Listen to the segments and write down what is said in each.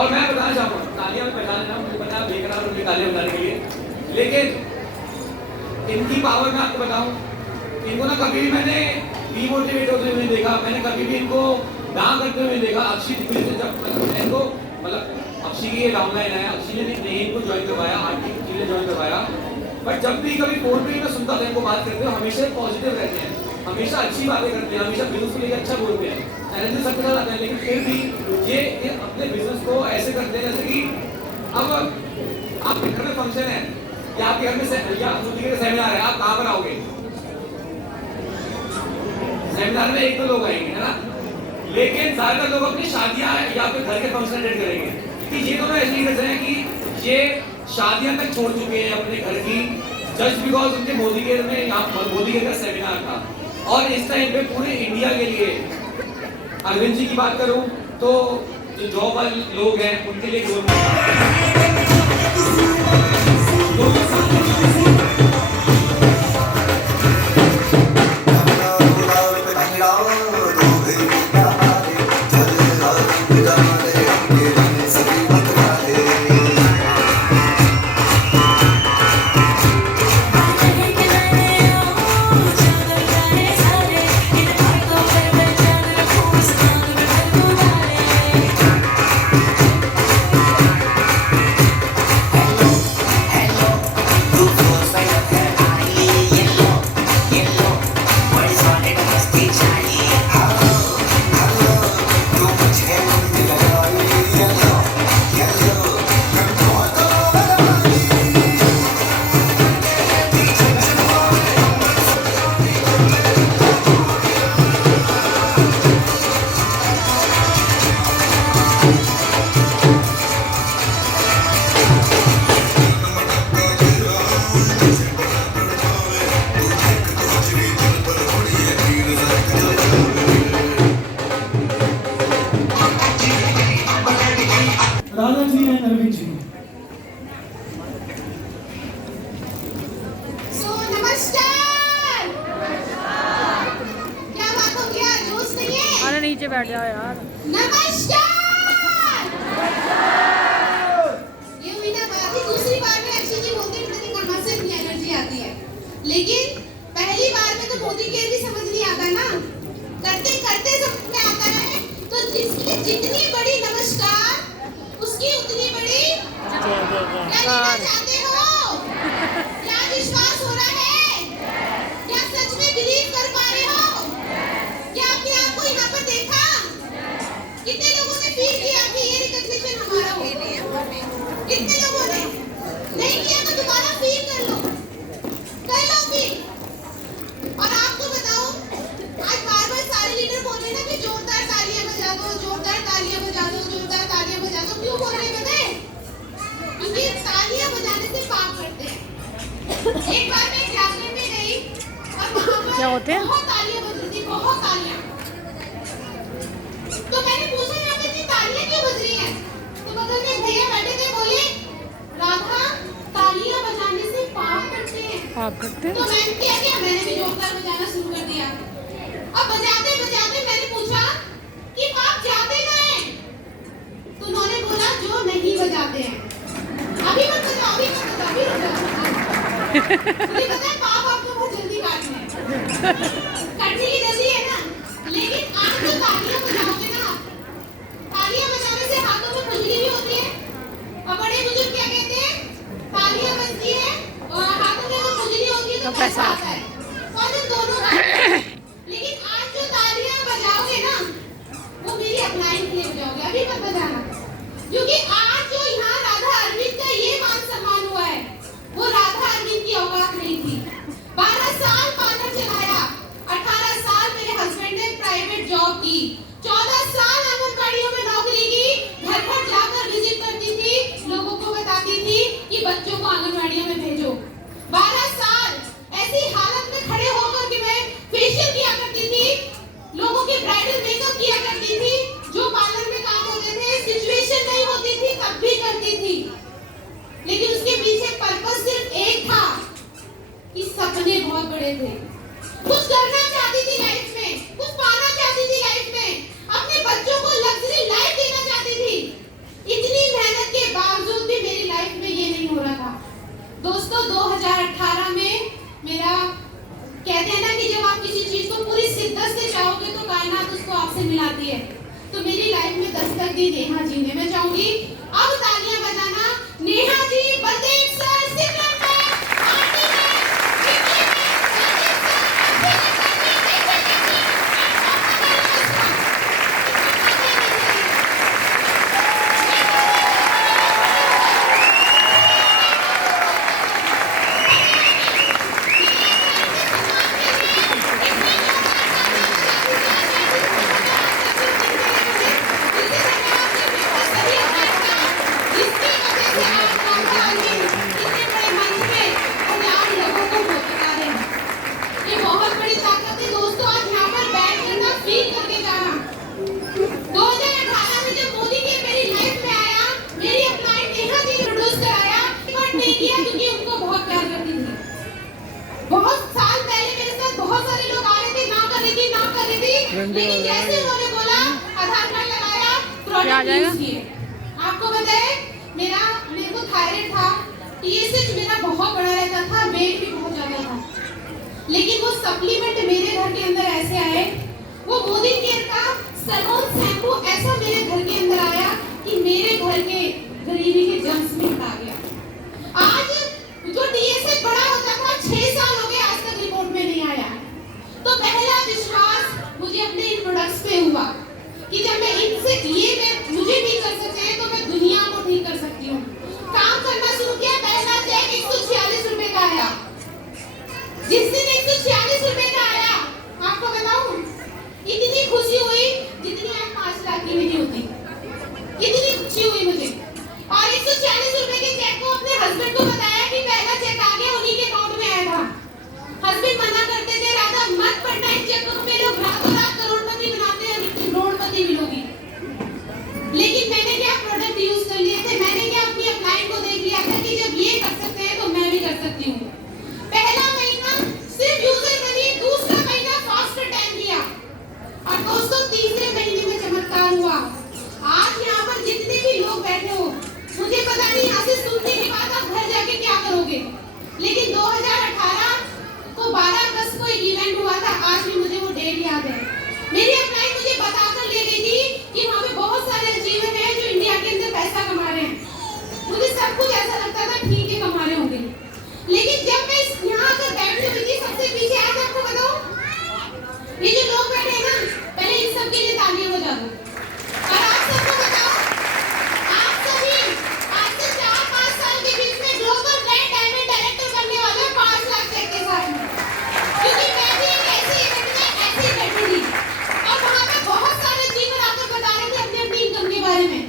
और मैं बताना चाहूँगा, तालियां में बजा लेना, मुझे पता है बेकरार होंगे तालियां बजाने के लिए, लेकिन इनकी पावर मैं आपको बताऊं, इनको ना कभी भी मैंने डीमोटिवेट होते हुए देखा, मैंने कभी भी इनको डां करते हुए देखा। अक्षी से जब इनको मतलब अक्षी की ये डाउनलाइन है, अक्षी ने इनको ज्वाइन करवाया, आरती ने ज्वाइन करवाया, बट जब भी कभी फोन पे मैं सुनता था इनको बात करते हुए, हमेशा पॉजिटिव रहते हैं, हमेशा अच्छी बातें करते हैं, हमेशा बिजनेस को लेकर अच्छा बोलते हैं, एनर्जी सबके साथ आते हैं, लेकिन फिर भी ये अपने बिजनेस को ऐसे करते हैं जैसे कि अब आपके घर में फंक्शन है या आपके घर में या सेमिनार है, आप कहाँ पर आओगे? सेमिनार में एक दो लोग आएंगे, है ना, लेकिन ज्यादातर लोग अपनी शादियां या फिर घर के फंक्शन अटेंड करेंगे। कि ये दोनों ऐसे लीडर्स हैं कि ये शादियां तक छोड़ चुके हैं अपने घर की, जस्ट बिकॉज उनके मोदी केयर में यहाँ मोदी केयर का सेमिनार था। और इस टाइम पे पूरे इंडिया के लिए, अरविंद जी की बात करूं तो जो जॉब वाले लोग हैं उनके लिए राधा जी and अरविंद जी। नमस्कार। क्या बात हो गया, जोश नहीं है? अरे नीचे बैठ जाओ यार। नमस्कार। ये हुई ना बात, दूसरी बार में अक्षय जी बोलते हैं कि कहाँ से इतनी एनर्जी आती है, लेकिन पहली बार में तो मोदी केयर भी समझ नहीं आता ना, करते करते समझ में आता है। तो जिसकी जितनी बड़ी नमस्कार उसकी उतनी बड़ी क्या चाहते हो? क्या विश्वास हो रहा है? क्या सच में बिलीव कर पा रहे हो? क्या आपने आपको यहाँ पर देखा? कितने लोगों ने फील किया कि ये रिकग्निशन हमारा हो? कितने लोगों ने नहीं किया? तो दोबारा फील कर लो फील। और आपको बताओ, आज बार बार सारे लीडर बोल रहे हैं ना कि जोरदार तालियां बजा दो, जोरदार तालियां बजा दो, जोरदार तालियां बजा दो। क्यों बोल रहे हैं पता है? क्योंकि तालियां बजाने से पाप करते हैं। एक बार मैं जागरण में गई और वहां पर क्या होते हैं? बहुत तालियां बज रही थी, बहुत तालियां। तो मैंने पूछा यहाँ पे इतनी तालियां क्यों बज रही हैं? तो बगल में भैया बैठे थे, बोले राधा तालियां बजाने से पाप करते हैं। पाप करते हैं? तो मैंने क्या किया, मैंने भी जोरदार बजाना शुरू कर दिया। अब बजाते बजाते मैंने पूछा कि पाप जाते कहाँ हैं? तो उन्होंने बोला जो नहीं बजाते हैं। अभी मत बजाओ, अभी मत बजाओ, अभी रुक जाओ। मुझे पता है पाप आपको बहुत जल्दी काटने हैं, काटने की जल्दी है ना, लेकिन आप जो तालियां बजाओगे ना, तालियां बजाने से हाथों में खुजली भी होती है। और बड़े बुजुर्ग क्या कहते हैं? तालियां बजती है और हाथों में तो खुजली होती है तो पैसा आता है। और इन दोनों का, लेकिन आज जो तालियां बजाओगे ना, वो मेरी अपलाइन के लिए बजाओगे, अभी मत बजाना। क्योंकि आज जो यहाँ राधा अरविंद का ये मान सम्मान हुआ है, वो राधा अरविंद की औकात नहीं थी। 12 साल पार्लर चलाया, 18 साल मेरे हस्बैंड ने प्राइवेट जॉब की, 14 साल आंगनबाड़ियों में नौकरी की, घर घर जाकर विजिट करती थी, लोगों को बताती थी कि बच्चों को आंगनबाड़ियों में भेजो। 12 साल ऐसी हालत में खड़े होकर कि मैं फेशियल किया करती थी, लोगों के ब्राइडल मेकअप किया करती थी, जो पार्लर में काम होते थे, सिचुएशन नहीं होती थी तब भी करती थी। लेकिन उसके पीछे पर्पस सिर्फ एक था कि सपने बहुत बड़े थे, कुछ करना चाहती थी लाइफ में, कुछ पाना चाहती थी लाइफ में, अपने बच्चों को लग्जरी लाइफ देना चाहती थी। इतनी आ जाएगा। आपको पता है मेरे को थायराइड था, टीएसएच मेरा बहुत बड़ा रहता था, वेट भी बहुत ज्यादा था, लेकिन वो सप्लीमेंट मेरे घर के अंदर ऐसे आए, वो मोदी केयर का सलोन शैम्पू ऐसा मेरे घर के अंदर आया कि मेरे घर के गरीबी के जम्स में हटा गया। आज जो टीएसएच बड़ा होता था 6 साल हो गए, आज तक रिपोर्ट में नहीं आया। तो पहला विश्वास मुझे अपने इन प्रोडक्ट्स पे हुआ कि जब मैं इनसे मुझे ठीक कर सकते हैं तो मैं दुनिया को ठीक कर सकती हूँ। काम करना शुरू किया, पहला चेक 146 रुपए का आया। जिस दिन 146 रुपए का आया, आपको बताऊं इतनी खुशी हुई जितनी आज 5 लाख की नहीं होती, इतनी खुशी हुई मुझे। और 146 रुपए के चेक को अपने हस्बैंड को बताया कि पहला चेक आ गया, उन्हीं के अकाउंट में आया था। हस्बैंड मना करते थे, राधा मत पढ़ना इन चेकों में, लोग रातों रात करोड़पति बनाते हैं, करोड़पति मिलोगी। लेकिन मैंने क्या प्रोडक्ट यूज कर लिए थे, मैंने क्या अपनी अपलाइन को देख लिया था कि जब ये कर सकते हैं तो मैं भी कर सकती हूँ। पहला महीना सिर्फ यूजर बनी, दूसरा महीना फास्ट अटैक किया, और दोस्तों तीसरे महीने में चमत्कार हुआ। आज यहाँ पर जितने भी लोग बैठे हो, मुझे पता नहीं यहाँ से सुनने के बाद आप घर जाके क्या करोगे, लेकिन 2018 को 12 अगस्त को एक इवेंट हुआ था, आज भी मुझे वो डेट याद है। मेरी अपलाइन मुझे बताकर ले गई थी कि वहाँ पे बहुत सारे अचीवर हैं जो इंडिया के अंदर पैसा कमा रहे हैं। मुझे सब कुछ ऐसा लगता था ठीक है कमा रहे होंगे, लेकिन जब मैं यहाँ पर बैठी हुई थी सबसे पीछे, आज आपको बताऊं ये जो लोग बैठे हैं ना, पहले इन सब के लिए तालियां बजा दो। और आप सबको बताओ, आप सभी आज से 4-5 साल के बीच में ग्लोबल ब्रांड डायमंड डायरेक्टर बनने वाले 5 लाख चेक के साथ में, क्योंकि मैं भी एक ऐसे इवेंट में ऐसे ही बैठी थी और वहाँ पे बहुत सारे अचीवर आकर बता रहे थे अपनी अपनी इनकम के बारे में।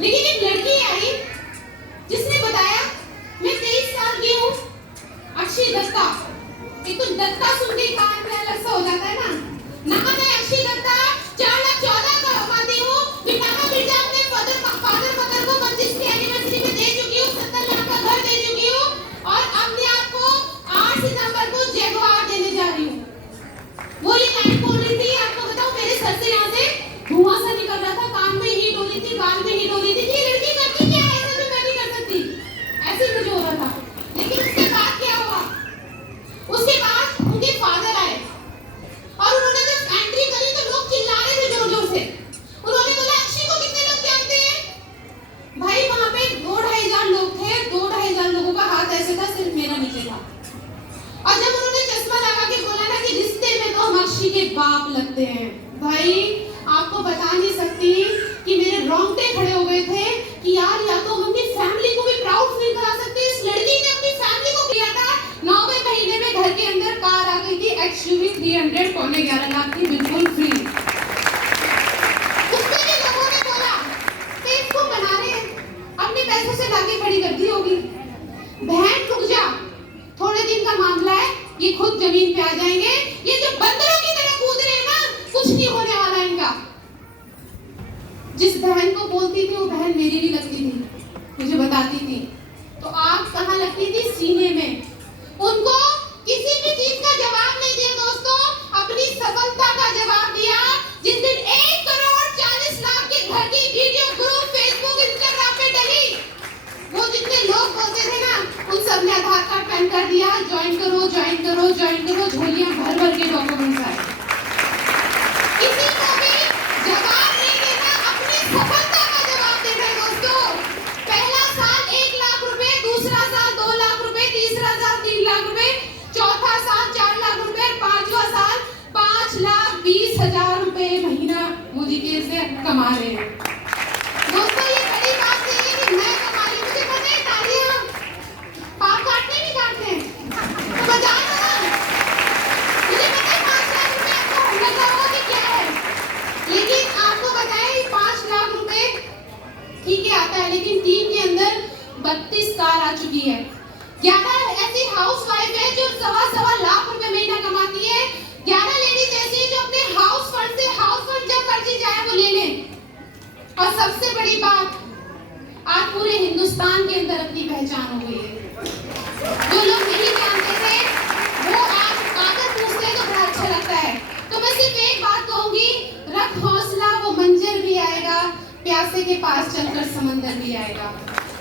लेकिन एक लड़की आई जिसने बताया मैं 23 साल की हूँ, अक्षय दत्ता। एक तो दत्ता सुन के कान में अलग सा हो जाता है ना मैं अक्षय दत्ता 4,14,00,000 का कमाती हूँ, विटाका मिर्जा अपने फादर मदर को 25 की एनिवर्सरी में दे चुकी हूँ, 70 लाख का घर दे चुकी हूँ, और अपने आप को 8 सितंबर को जगुआर देने जा रही हूँ। वो ये लाइन बोल रही थी, आपको बताऊं मेरे सर से यहाँ से धुआं सा निकल रहा था, कान में हीट हो रही थी, कान में हीट हो रही थी कि लड़की करती क्या है, ऐसा तो मैं नहीं कर सकती, ऐसे मुझे हो रहा था। लेकिन उसके बाद क्या हुआ, उसके बाद उनके फादर आए और उन्होंने जब एंट्री करी तो लोग चिल्ला रहे थे जोर जोर से। उन्होंने बोला अक्षय को कितने लोग जानते हैं? भाई वहां पे 2-2,500 लोग थे, 2-2,500 लोगों का हाथ ऐसे था, सिर्फ मेरा नीचे था। और जब उन्होंने चश्मा लगा के बोला ना कि रिश्ते में तो हम अक्षय के बाप लगते हैं, भाई आपको बता नहीं सकती कि मेरे रोंगटे खड़े हो गए थे कि यार या तो हम अपनी फैमिली को भी प्राउड फील करा सकते हैं। इस लड़की ने अपनी फैमिली को किया था, 9वें महीने में घर के अंदर कार आ गई थी, एक्सयूवी 300 पौने 11 लाख की, बिल्कुल फ्री। उसके भी लोगों ने बोला कि इसको बना रहे हैं, अपने पैसे से लाके खड़ी कर दी होगी। बहन रुक जा, थोड़े दिन का मामला है, ये खुद जमीन पे आ जाएंगे। ये जो बंदरों की तरह कूद रहे हैं ना, कुछ नहीं होने वाला इनका। जिस बहन को बोलती थी वो बहन मेरी भी लगती थी, मुझे बताती थी, तो आग कहाँ लगती थी? सीने में। उनको किसी भी चीज का जवाब नहीं दिया दोस्तों, अपनी सफलता का जवाब दिया। जिस दिन 1,40,00,000 के घर की वीडियो ग्रुप फेसबुक इंस्टाग्राम पे डली, वो जितने लोग बोलते थे ना, उन सब ने आधार कार्ड पैन कार्ड दिया, ज्वाइन करो ज्वाइन करो ज्वाइन करो, झोलियां भर भर के डॉक्यूमेंट्स आए। किसी को भी जवाब नहीं देना, अपनी सफलता का जवाब देना है दोस्तों। पहला साल 1 लाख रुपए, दूसरा साल 2 लाख रुपए, तीसरा साल 3 लाख रुपए, चौथा साल 4 लाख रुपए, 5वां साल 5,20,000 रुपए महीना मोदी केयर से कमा रहे हैं। दोस्तों ये बड़ी बात नहीं है कि मैं कमा रही हूँ, मुझे पता है तालियां पाप काटते नहीं काटते हैं, तो बजा दो ना। मुझे पता है 5 लाख रुपए आपको लगा होगा कि क्या है, लेकिन आपको बताएं 5 लाख रुपए ठीक है आता है, लेकिन टीम के अंदर 32 कार आ चुकी है। 11 ऐसी हाउस वाइफ है जो 1.25 लाख रुपए महीना कमाती है। 11 लेडीज ऐसी जो अपने हाउस फंड से, हाउस फंड जब मर्जी जाए वो ले लें। और सबसे बड़ी बात, आज पूरे हिंदुस्तान के अंदर अपनी पहचान हो गई है। जो लोग नहीं जानते थे वो आज आकर पूछते हैं तो बड़ा अच्छा लगता है। तो मैं सिर्फ एक बात कहूंगी, रख हौसला, वो मंजर भी आएगा। प्यासे के पास चलकर समंदर भी आएगा।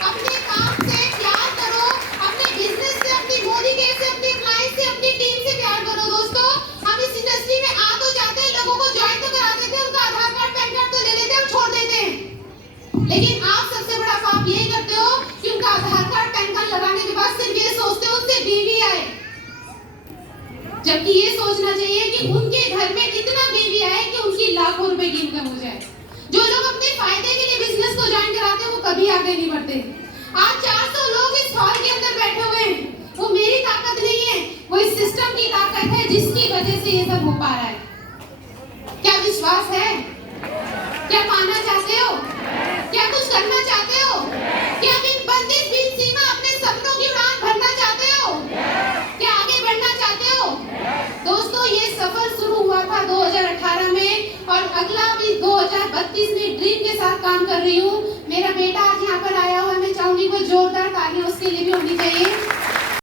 अपने काम से प्यार करो, अपने बिजनेस से, अपनी मोदी केयर से, अपने क्लाइंट से, अपनी टीम से प्यार करो। दोस्तों, हम इस इंडस्ट्री में आ तो जाते हैं, लोगों को ज्वाइन तो करा देते हैं, उनका आधार कार्ड पैन कार्ड तो ले लेते हैं और छोड़ देते हैं, लेकिन आप सबसे बड़ा पाप यही करते हो कि उनका आधार कार्ड पैन कार्ड लगाने के बाद सिर्फ ये सोचते हो उनसे बीवी आए, जबकि ये सोचना चाहिए कि उनके घर में इतना बीवी आए कि उनकी लाखों रुपए की इनकम हो जाए। जो लोग अपने फायदे के लिए बिजनेस को ज्वाइन कराते हैं वो कभी आगे नहीं बढ़ते। आज 400 लोग इस हॉल के अंदर बैठे हुए हैं, वो मेरी ताकत नहीं है, वो इस सिस्टम की ताकत है जिसकी वजह से ये सब हो पा रहा है। क्या विश्वास है? क्या पाना चाहते हो? क्या कुछ करना चाहते हो? क्या बिन बंदिश बिन सीमा अपने सपनों की उड़ान भरना चाहते हो? क्या आगे बढ़ना चाहते हो? दोस्तों, ये सफर शुरू हुआ था 2018 में और अगला भी 2032 में ड्रीम के साथ काम कर रही हूँ। मेरा बेटा आज यहाँ पर आया हुआ है, मैं चाहूंगी कोई जोरदार तालियां उसके लिए भी होनी चाहिए।